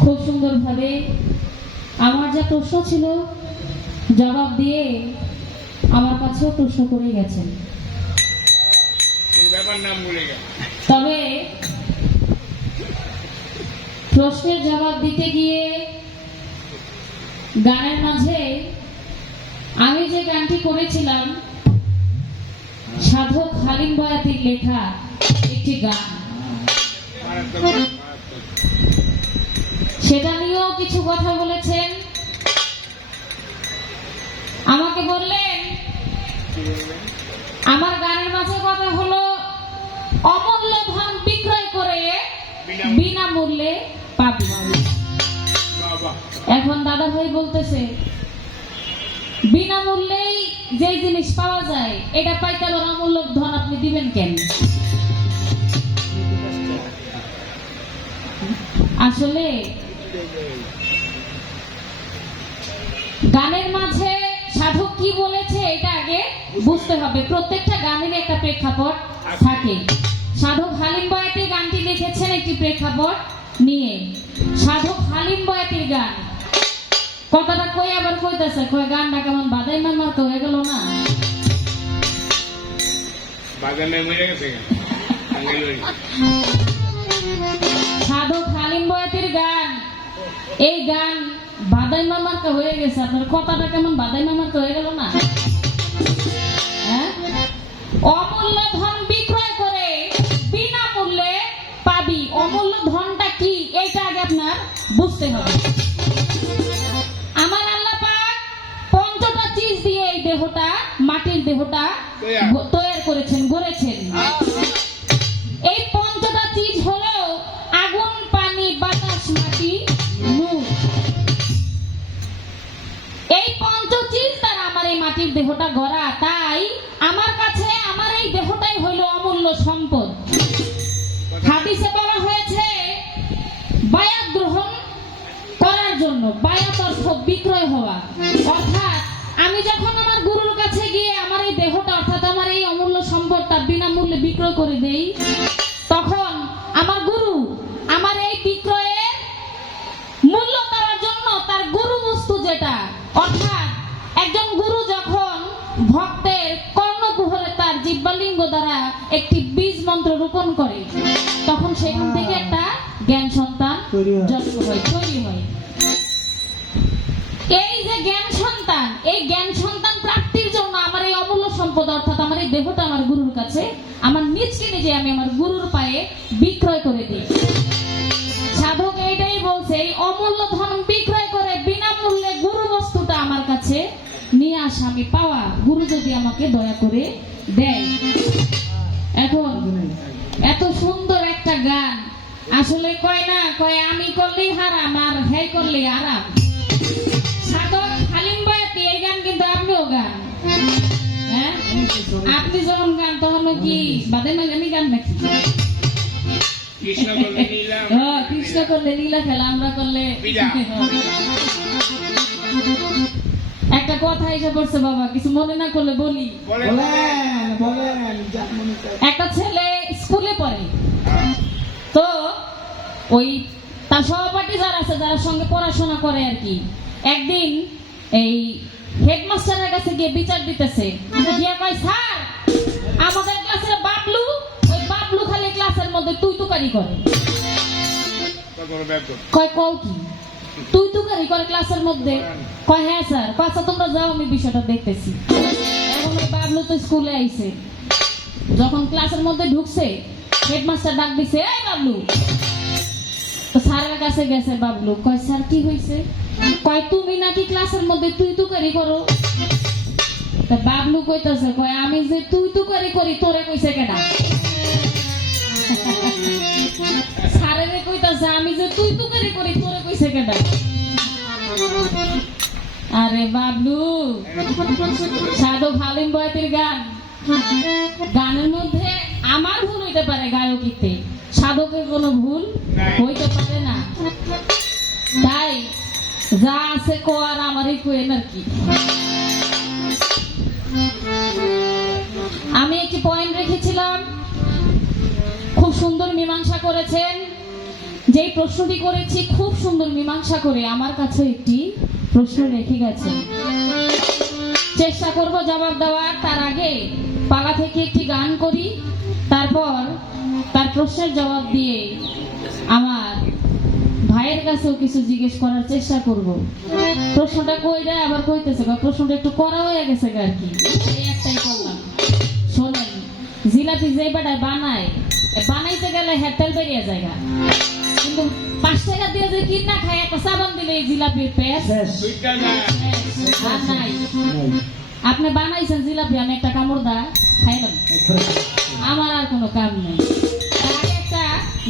খুব সুন্দরভাবে আমার যা প্রশ্ন ছিল, জবাব দিয়ে আমার কাছেও প্রশ্ন করে গেছেন। তবে প্রশ্নের জবাব দিতে গিয়ে গানের মাঝে আমি যে গানটি করেছিলাম সাধক হালিম বয়াতির লেখা একটি গান। সেটা নিয়েও কিছু কথা বলেছেন। আমাকে বললেন আমার গানের মাঝে কথা হলো অমূল্য ধন বিক্রয় করে বিনামূল্যে পাবি। এখন দাদা ভাই বলতেছে বিনামূল্যেই যে জিনিস পাওয়া যায়, এটা পাইতে আবার অমূল্য ধন আপনি দিবেন কেন? আসলে গানের মাঝে সাধক কি বলেছে এটা আগে বুঝতে হবে। প্রত্যেকটা গানের একটা প্রেক্ষাপট থাকে। সাধক হালিম বয়াতি গানটি লিখেছেন একটি প্রেক্ষাপট নিয়ে। সাধক হালিম বয়াতির গান। কথাটা কই আবার কইতাছে? কই গানটা কেমন বাদাই মামার তো হয়ে গেল না? বাজার নাই মরে গেছে। সাধক হালিম বয়াতির গান। এই গান বাদাই মামার তো হয়ে গেছে। আপনার কথাটা কেমন বাদাই মামার তো হয়ে গেল না? হ্যাঁ? অমূল্য ধন বিক্রয় করে বিনামূল্যে পাবি। অমূল্য ধনটা কি? এইটা আগে আপনার বুঝতে হবে। দেহটা মাটির দেহটা তৈয়ার। করেছেন গড়েছেন। এই পঞ্চটা চিজ হলো আগুন পানি বাতাস মাটি নূর। এই পঞ্চ চিজ দ্বারা আমার এই মাটির দেহটা গড়া। তাই আমার কাছে আমার এই দেহটাই হইল অমূল্য সম্পদ। হাদিসে বলা হয়েছে বায়াত গ্রহণ করার জন্য বায়াত অর্থ বিক্রয় হওয়া। ভক্তের কর্ণকুহরে তার জিব্বালিঙ্গ দ্বারা একটি বীজ মন্ত্র রোপণ করে। তখন সেখান থেকে একটা জ্ঞান সন্তান জন্ম হয় তৈরি হয়। এই যে জ্ঞান সন্তান এই জ্ঞান সন্তান প্রাপ্তির জন্য আমার এই অমূল্য সম্পদ অর্থাৎ আমার এই দেহটা আমার গুরুর কাছে আমার নিজকে নিজে আমি আমার গুরুর পায়ে বিক্রয় করে দিই। সাধক এইটাই বলছে এই অমূল্য ধন বিক্রয় করে বিনামূল্যে গুরু বস্তুটা আমার কাছে আসা আমি পাওয়া গুরু যদি আমাকে দয়া করে দেয়। এখন এত সুন্দর একটা গান। আসলে কয় না কয় আমি করলেই হারাম আর হ্যাঁ করলেই আরাম। সাধক হালিম বয়াতি এই গান কিন্তু আপনিও গান। হ্যাঁ? আপনি যখন গান তখন কি বাদে মাগানি গান নাকি? কৃষ্ণ করলে লীলা। খেলা আমরা করলে কথা এসে পড়ছে বাবা কিছু মনে না করলে বলি। বলে বলেন বলেন যা মনে চায়। একটা ছেলে স্কুলে পড়ে। তো ওই তার সহপাঠী যারা আছে যারা সঙ্গে পড়াশোনা করে আর কি। একদিন এই হেডমাস্টারের কাছে গিয়ে বিচার দিতেছে। গিয়ে কয় স্যার আমাদের ক্লাসের বাবলু ওই বাবলু খালি ক্লাসের মধ্যে তুই তুকারি করে কয় কও কি? তুই তুকারি করে ক্লাসের মধ্যে? কয় হ্যাঁ স্যার। আচ্ছা তোমরা যাও, আমি বিষয়টা দেখতেছি। এখন ওই বাবলু তো স্কুলে আইছে। যখন ক্লাসের মধ্যে ঢুকছে হেডমাস্টার ডাক দিছে, এই বাবলু তো স্যারের কাছে গেছে বাবলু কয়, স্যার, কি হয়েছে কয়, তুমি নাকি ক্লাসের মধ্যে তুই তুকারি করো তা বাবলু কইতাছে, কয়, আমি যে তুই তুকারি করি করি, তোরে কইছে কেডা? আরে বাবলু, সাধু ভালিম বয়াতির গান। গানের মধ্যে আমার ভুল হইতে পারে গায়কিতে। সাধকের কোনো ভুল হইতে পারে না। তাই যা আছে কোয়ার আমারই কোয়েন আর কি। আমি একটি পয়েন্ট রেখেছিলাম। মীমাংসা করেছেন। যেই প্রশ্নটি করেছি, খুব সুন্দর মীমাংসা করে আমার কাছে একটি প্রশ্ন রেখে গেছেন চেষ্টা করব জবাব দেওয়ার। তার আগে পালা থেকে একটি গান করি, তারপর তার প্রশ্নের জবাব দিয়ে আমার ভাইয়ের কাছেও কিছু জিজ্ঞেস করার চেষ্টা করব। প্রশ্নটা কই দেয় আবার কইতেছে প্রশ্নটা একটু করা হয়ে গেছে আর কি। একটাই করলাম। শোনেন, জিলাপি যে বানায় বানাইতে গেলে হ্যাঁ তেল বেরিয়ে যায় কিন্তু পাঁচ টাকা দিয়ে যে কিনা খায় একটা সাবান দিলে এই জিলাপির আর নাই। নাই আপনি বানাইছেন জিলাপি আমি একটা কামড় দা খাইলাম আমার আর কোনো কাম নেই। একটা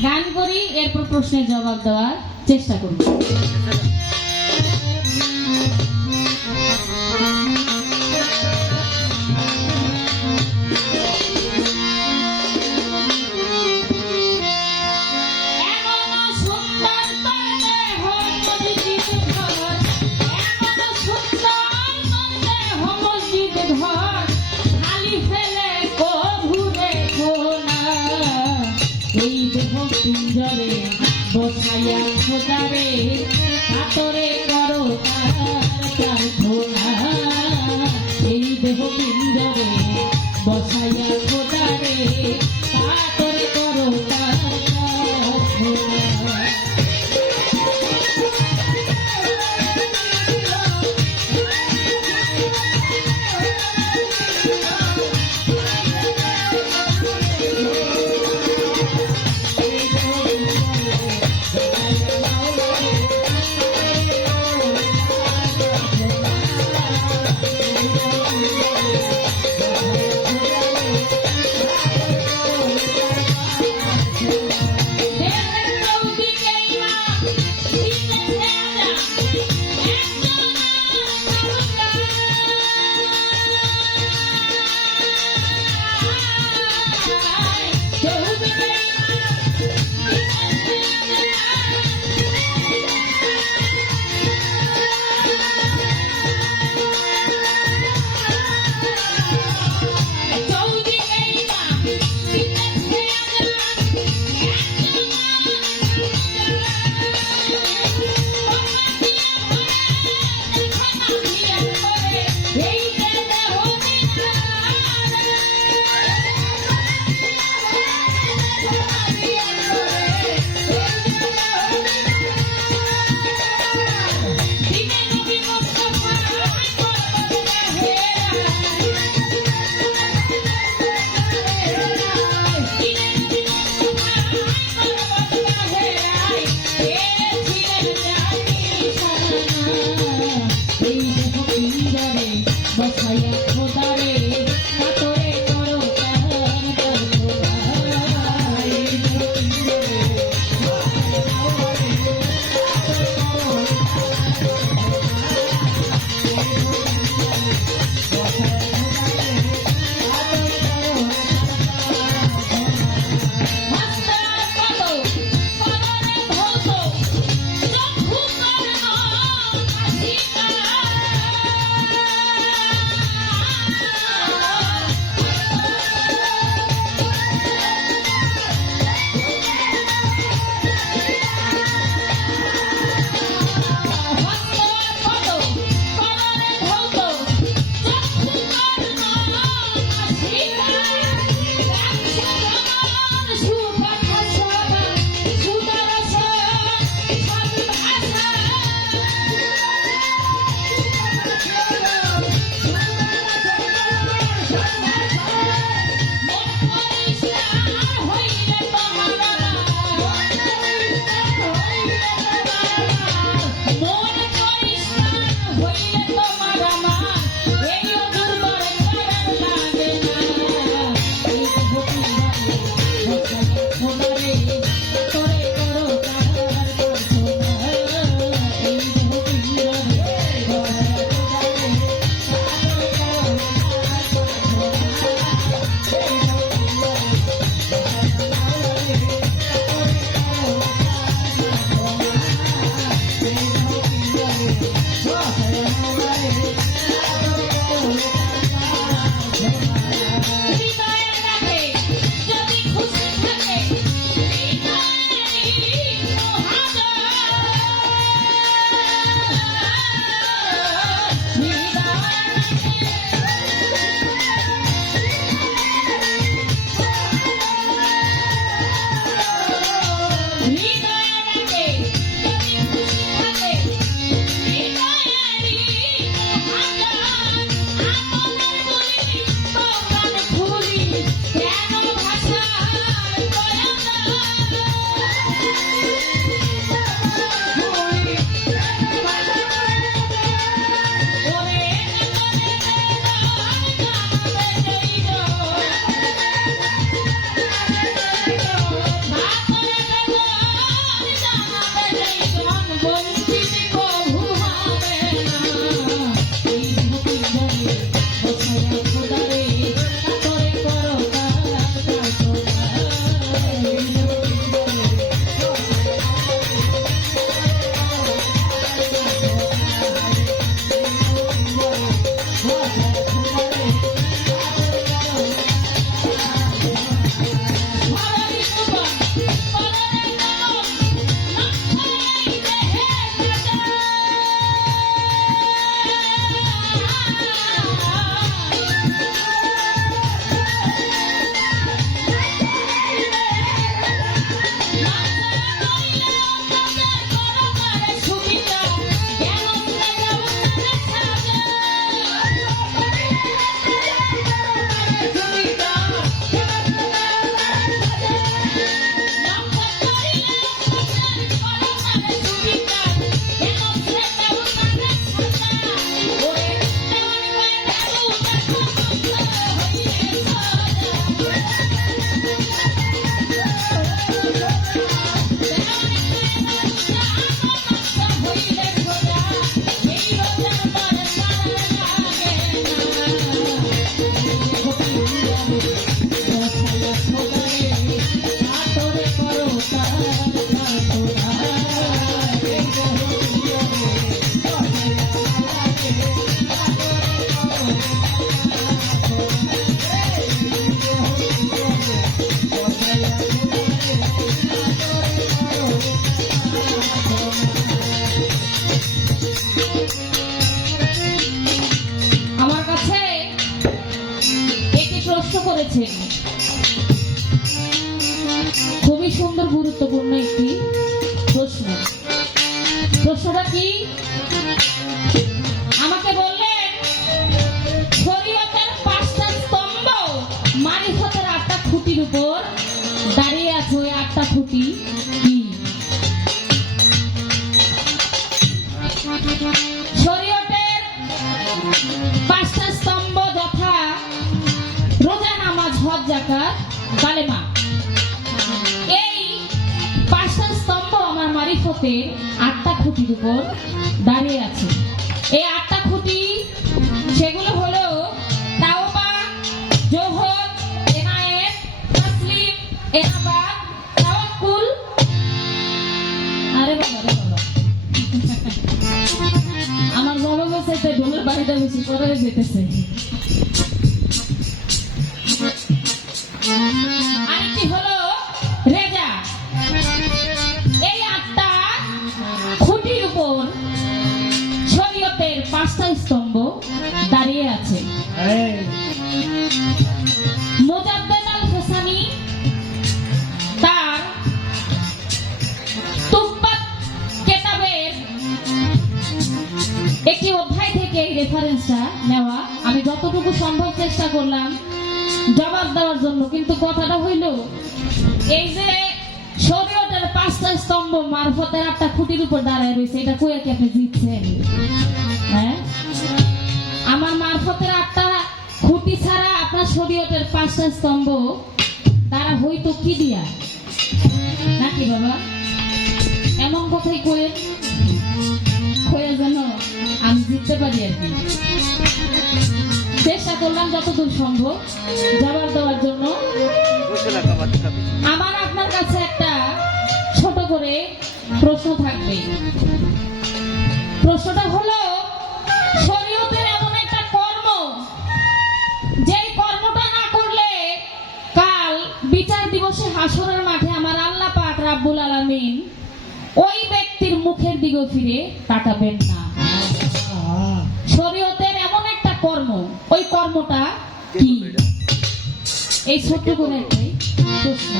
গান করি এরপর প্রশ্নের জবাব দেওয়ার চেষ্টা করব। এই মারিফতের আটটা খুঁটির উপর দাঁড়িয়ে আছে। এই আটটা খুঁটি, সেগুলো হলো তাওবা, জোহর, এনায়েত, তাসলিম এনাবাদ তাওয়াক্কুল। আরে বাবা রে বাবা। আমার বড় বসাইতে ঢোলের বাড়িটা বেশি করে যেতেছে। চেষ্টা করলাম জবাব দেওয়ার জন্য, কিন্তু কথাটা হইল, এই যে শরীয়তের পাঁচটা স্তম্ভ মারফতের আটটা খুঁটির উপর দাঁড়ায় রয়েছে, এটা কয়ে কি আপনি জিতছেন? হ্যাঁ? আমার মারফতের আটটা খুঁটি ছাড়া আপনার শরীয়তের পাঁচটা স্তম্ভ তারা হইতো কি দিয়া? নাকি বাবা? এমন কথাই কয়ে কয়ে যেন আমি জিততে পারি আর কি। চেষ্টা করলাম যতদূর সম্ভব জবাব দেওয়ার জন্য। আমার আপনার কাছে একটা ছোট করে প্রশ্ন থাকবে। প্রশ্নটা হলো শরীয়তের এমন একটা কর্ম যেই কর্মটা না করলে কাল বিচার দিবসে হাসরের মাঠে আমার আল্লাহ পাক রাব্বুল আলামিন ওই ব্যক্তির মুখের দিকে ফিরে তাকাবেন না। কর্ম। ওই কর্মটা কি? এই ছোট্ট করে একটাই প্রশ্ন।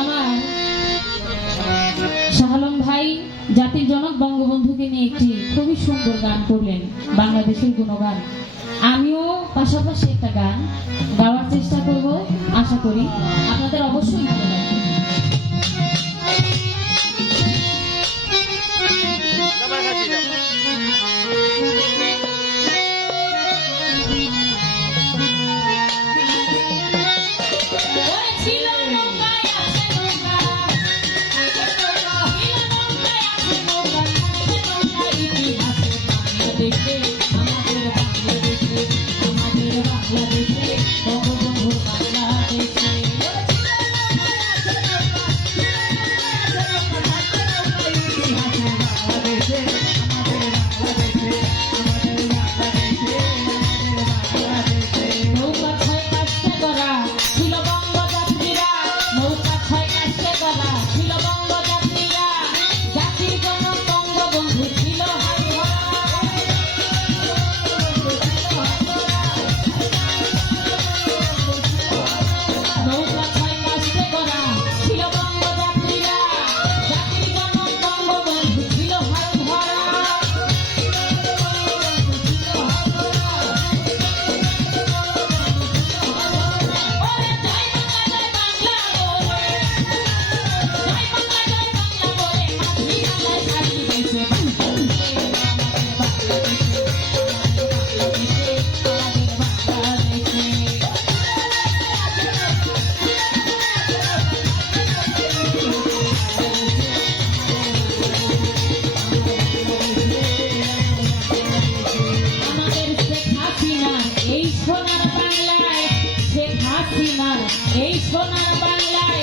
আমার শাহালম ভাই, জাতির জনক বঙ্গবন্ধুকে নিয়ে একটি খুবই সুন্দর গান করলেন, বাংলাদেশের গুণগান। আমিও পাশাপাশি একটা গান গাওয়ার চেষ্টা করব, আশা করি। আপনাদের অবশ্যই বাংলায় শেখ হাসিনার এই সোনার বাংলায়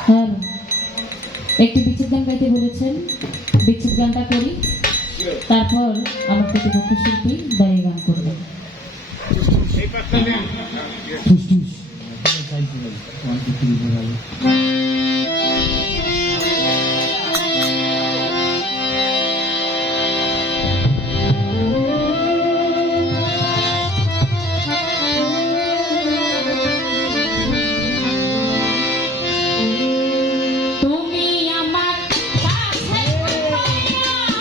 হ্যাঁ। একটি বিচ্ছেদ গান গাইতে বলেছেন। বিচ্ছেদ গানটা করি। তারপর আমার প্রতিপক্ষ শিল্পী দাঁড়িয়ে গান করবে। সেই পাঁচটা